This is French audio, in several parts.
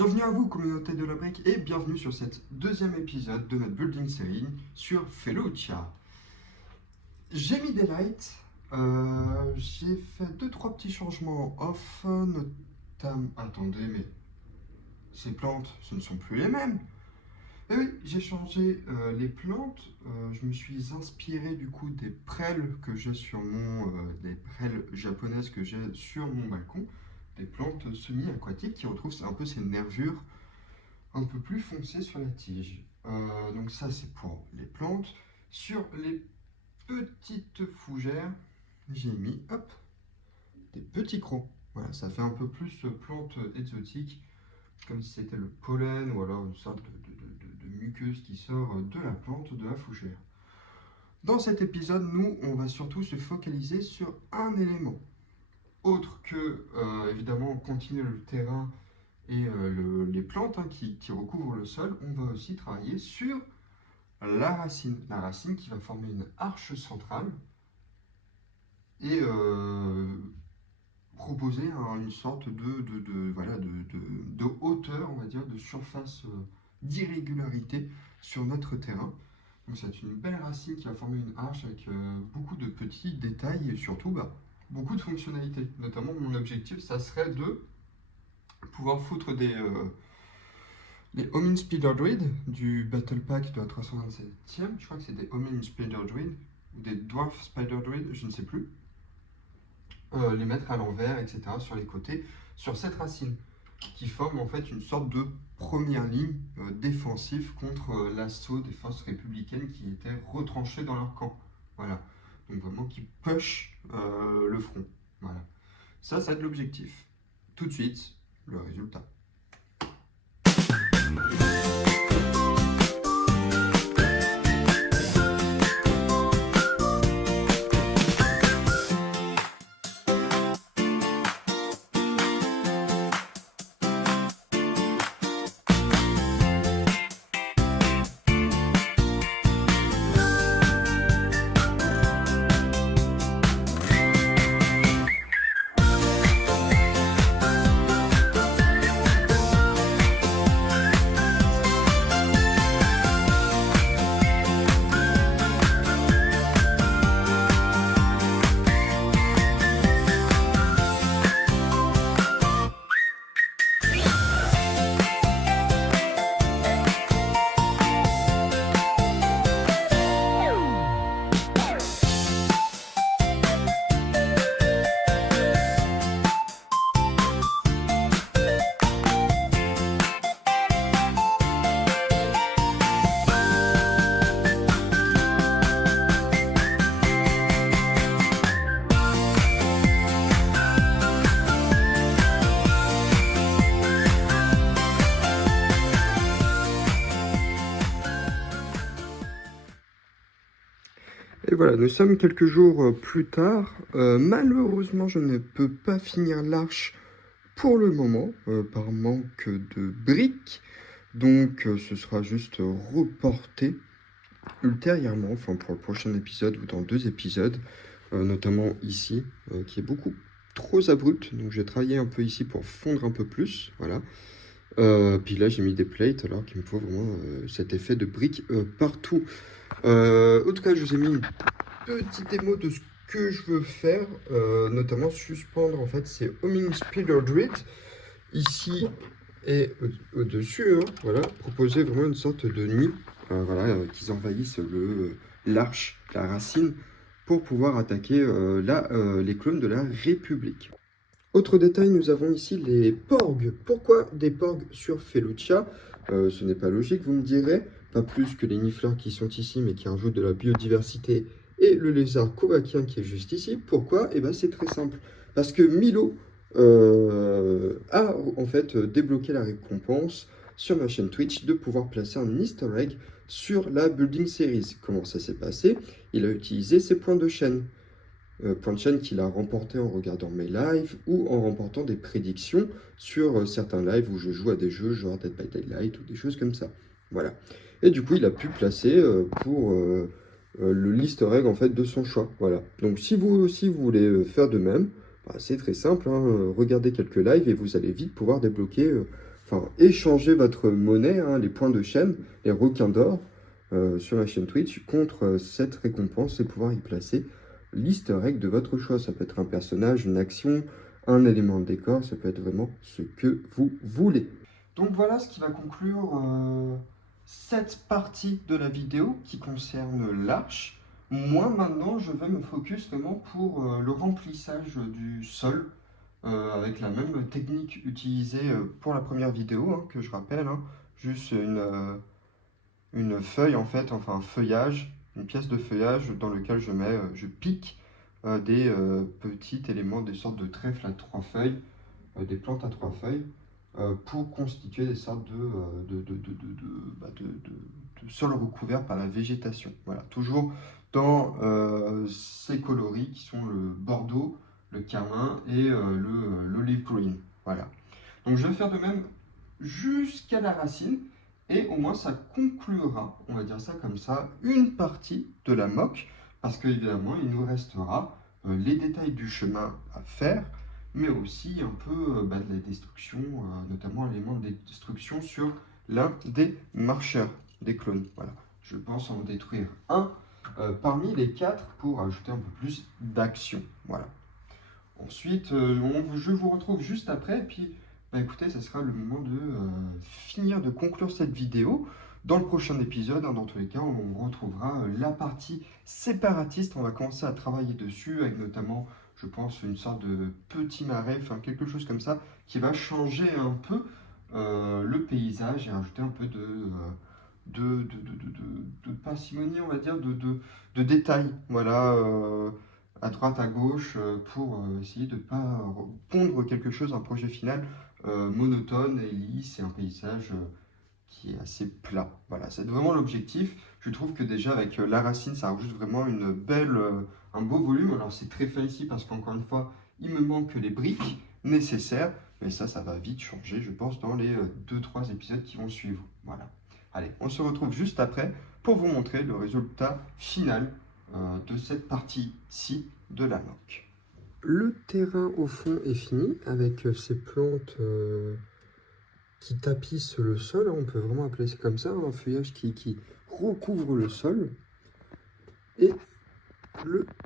Bienvenue à vous, communauté de la brique, et bienvenue sur cet deuxième épisode de notre building série sur Felucia. J'ai mis des lights, j'ai fait 2-3 petits changements off, notamment... Attendez, mais ces plantes, ce ne sont plus les mêmes. Et oui, j'ai changé les plantes, je me suis inspiré du coup des prêles que j'ai sur des prêles japonaises que j'ai sur mon balcon, des plantes semi-aquatiques qui retrouvent un peu ces nervures un peu plus foncées sur la tige. Donc ça c'est pour les plantes. Sur les petites fougères, j'ai mis hop, des petits crocs. Voilà, ça fait un peu plus plante exotique, comme si c'était le pollen ou alors une sorte de muqueuse qui sort de la plante, de la fougère. Dans cet épisode, nous, on va surtout se focaliser sur un élément. Autre que, évidemment, continuer le terrain et les plantes qui recouvrent le sol, on va aussi travailler sur la racine. La racine qui va former une arche centrale et proposer une sorte de hauteur, on va dire, de surface d'irrégularité sur notre terrain. Donc c'est une belle racine qui va former une arche avec beaucoup de petits détails et surtout beaucoup de fonctionnalités. Notamment mon objectif, ça serait de pouvoir foutre les Homing Speeder Druid du Battle Pack de la 327e. Je crois que c'est des Homing Speeder Druid ou des Dwarf Spider Druid, je ne sais plus. Les mettre à l'envers, etc., sur les côtés, sur cette racine, qui forme en fait une sorte de première ligne défensive contre l'assaut des forces républicaines qui étaient retranchées dans leur camp. Voilà. Donc vraiment qui push le front. Voilà. Ça va être l'objectif. Tout de suite, le résultat. Et voilà, nous sommes quelques jours plus tard. Malheureusement, je ne peux pas finir l'arche pour le moment, par manque de briques. Donc, ce sera juste reporté ultérieurement, enfin pour le prochain épisode ou dans 2 épisodes, notamment ici, qui est beaucoup trop abrupt. Donc, j'ai travaillé un peu ici pour fondre un peu plus, voilà. Puis là, j'ai mis des plates, alors qu'il me faut vraiment cet effet de briques partout. En tout cas, je vous ai mis une petite démo de ce que je veux faire, notamment suspendre en fait ces Homing Speeder Druid ici et au-dessus, hein, voilà, proposer vraiment une sorte de nid, voilà, qu'ils envahissent l'arche, la racine, pour pouvoir attaquer les clones de la République. Autre détail, nous avons ici les porgs. Pourquoi des porgs sur Felucia? Ce n'est pas logique, vous me direz. Pas plus que les nifleurs qui sont ici, mais qui rajoutent de la biodiversité, et le lézard kovakien qui est juste ici. Pourquoi? Eh bien, c'est très simple. Parce que Milo a en fait débloqué la récompense sur ma chaîne Twitch de pouvoir placer un easter egg sur la Building Series. Comment ça s'est passé? Il a utilisé ses points de chaîne. Point de chaîne qu'il a remporté en regardant mes lives ou en remportant des prédictions sur certains lives où je joue à des jeux genre Dead by Daylight ou des choses comme ça. Voilà. Et du coup, il a pu placer pour le l'easter egg en fait de son choix. Voilà. Donc si vous aussi vous voulez faire de même, c'est très simple. Hein, regardez quelques lives et vous allez vite pouvoir débloquer enfin, échanger votre monnaie, hein, les points de chaîne, les requins d'or, sur la chaîne Twitch contre cette récompense et pouvoir y placer l'easter egg de votre choix. Ça peut être un personnage, une action, un élément de décor, ça peut être vraiment ce que vous voulez. Donc voilà ce qui va conclure cette partie de la vidéo qui concerne l'arche. Moi maintenant je vais me focus vraiment pour le remplissage du sol avec la même technique utilisée pour la première vidéo, hein, que je rappelle, hein, juste une feuille en fait, enfin un feuillage, une pièce de feuillage dans lequel je pique des petits éléments, des sortes de trèfles à 3 feuilles, des plantes à 3 feuilles, pour constituer des sortes de sol recouvert par la végétation. Voilà, toujours dans ces coloris qui sont le bordeaux, le carmin et l'olive green. Voilà. Donc je vais faire de même jusqu'à la racine. Et au moins, ça conclura, on va dire ça comme ça, une partie de la moque, parce qu'évidemment, il nous restera les détails du chemin à faire, mais aussi un peu de la destruction, notamment l'élément de destruction sur l'un des marcheurs, des clones. Voilà. Je pense en détruire un parmi les 4 pour ajouter un peu plus d'action. Voilà. Ensuite, je vous retrouve juste après, et puis écoutez, ça sera le moment de finir de conclure cette vidéo. Dans le prochain épisode, hein, dans tous les cas, on retrouvera la partie séparatiste. On va commencer à travailler dessus, avec notamment, je pense, une sorte de petit marais, enfin quelque chose comme ça, qui va changer un peu le paysage et rajouter un peu de parcimonie, on va dire, de détails. Voilà. À droite, à gauche, pour essayer de ne pas pondre quelque chose, un projet final monotone et lisse et un paysage qui est assez plat. Voilà, c'est vraiment l'objectif. Je trouve que déjà avec la racine, ça rajoute vraiment une belle, un beau volume. Alors c'est très fin ici parce qu'encore une fois, il me manque les briques nécessaires. Mais ça va vite changer, je pense, dans les 2-3 épisodes qui vont suivre. Voilà. Allez, on se retrouve juste après pour vous montrer le résultat final de cette partie-ci de la moque. Le terrain au fond est fini avec ces plantes qui tapissent le sol, on peut vraiment appeler ça comme ça, un feuillage qui recouvre le sol. Et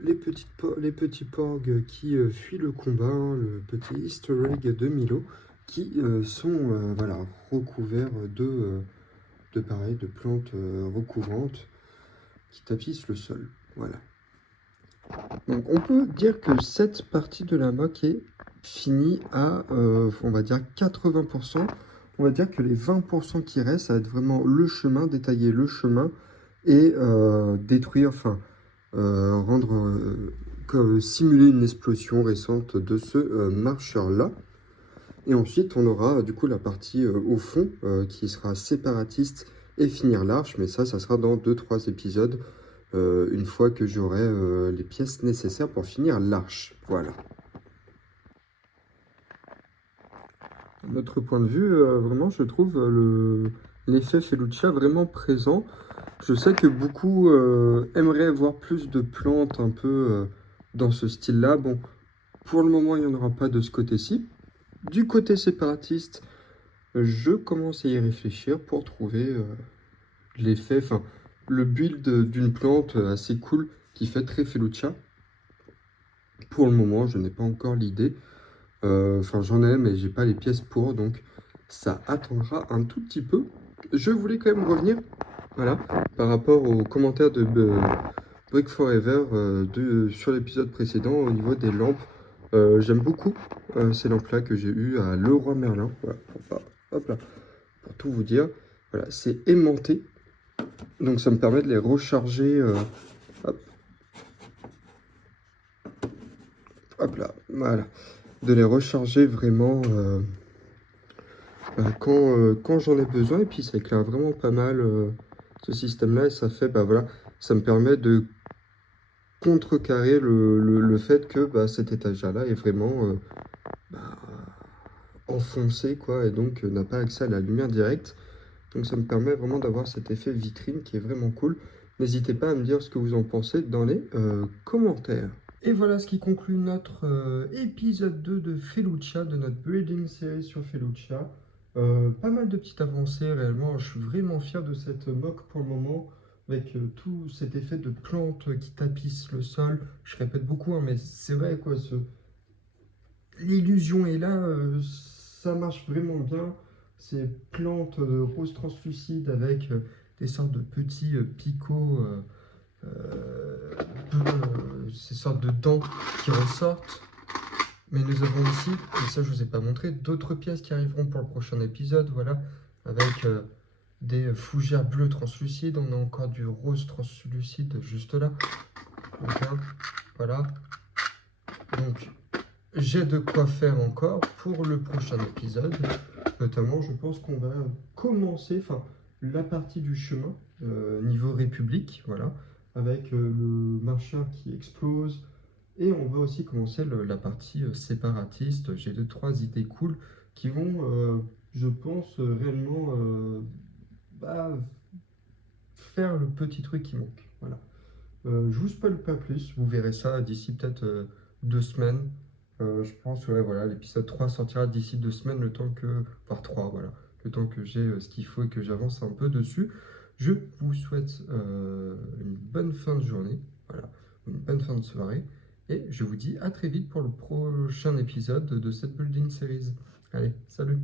les petits porgs qui fuient le combat, hein, le petit easter egg de Milo, qui sont voilà, recouverts de plantes recouvrantes qui tapissent le sol. Voilà. Donc on peut dire que cette partie de la moque est finie à, on va dire, 80%. On va dire que les 20% qui restent, ça va être vraiment le chemin, détailler le chemin et détruire, enfin, simuler une explosion récente de ce marcheur-là. Et ensuite, on aura du coup la partie au fond qui sera séparatiste et finir l'arche, mais ça sera dans 2-3 épisodes. Une fois que j'aurai les pièces nécessaires pour finir l'arche. Voilà. De notre point de vue, vraiment, je trouve l'effet Felucia vraiment présent. Je sais que beaucoup aimeraient voir plus de plantes un peu dans ce style-là. Bon, pour le moment, il n'y en aura pas de ce côté-ci. Du côté séparatiste, je commence à y réfléchir pour trouver l'effet, enfin, le build d'une plante assez cool qui fait très Felucia. Pour le moment, je n'ai pas encore l'idée. Enfin, j'en ai, mais j'ai pas les pièces pour, donc ça attendra un tout petit peu. Je voulais quand même revenir, voilà, par rapport aux commentaires de Brick Forever sur l'épisode précédent au niveau des lampes. J'aime beaucoup ces lampes-là que j'ai eues à Leroy Merlin. Voilà, hop là, pour tout vous dire. Voilà, c'est aimanté. Donc ça me permet de les recharger. Hop là, voilà. De les recharger vraiment quand j'en ai besoin. Et puis ça éclaire vraiment pas mal ce système-là. Et ça fait, voilà, ça me permet de contrecarrer le fait que cet étagère-là est vraiment enfoncé, quoi. Et donc n'a pas accès à la lumière directe. Donc ça me permet vraiment d'avoir cet effet vitrine qui est vraiment cool. N'hésitez pas à me dire ce que vous en pensez dans les commentaires. Et voilà ce qui conclut notre épisode 2 de Felucia, de notre Breeding Series sur Felucia. Pas mal de petites avancées réellement. Je suis vraiment fier de cette mock pour le moment, avec tout cet effet de plantes qui tapissent le sol. Je répète beaucoup, hein, mais c'est vrai quoi. L'illusion est là, ça marche vraiment bien. Ces plantes roses translucides avec des sortes de petits picots, ces sortes de dents qui ressortent. Mais nous avons aussi, et ça je vous ai pas montré, d'autres pièces qui arriveront pour le prochain épisode, voilà, avec des fougères bleues translucides. On a encore du rose translucide juste là. Donc, hein, voilà. Donc j'ai de quoi faire encore pour le prochain épisode. Notamment, je pense qu'on va commencer, enfin, la partie du chemin niveau République, voilà, avec le marcheur qui explose. Et on va aussi commencer la partie séparatiste. J'ai deux, trois idées cool qui vont, je pense, réellement bah, faire le petit truc qui manque. Voilà. Je vous spoil pas plus, vous verrez ça d'ici peut-être 2 semaines. Je pense, ouais, voilà, l'épisode 3 sortira d'ici 2 semaines, le temps que. Enfin, 3, voilà. Le temps que j'ai ce qu'il faut et que j'avance un peu dessus. Je vous souhaite une bonne fin de journée, voilà, une bonne fin de soirée. Et je vous dis à très vite pour le prochain épisode de cette Building Series. Allez, salut!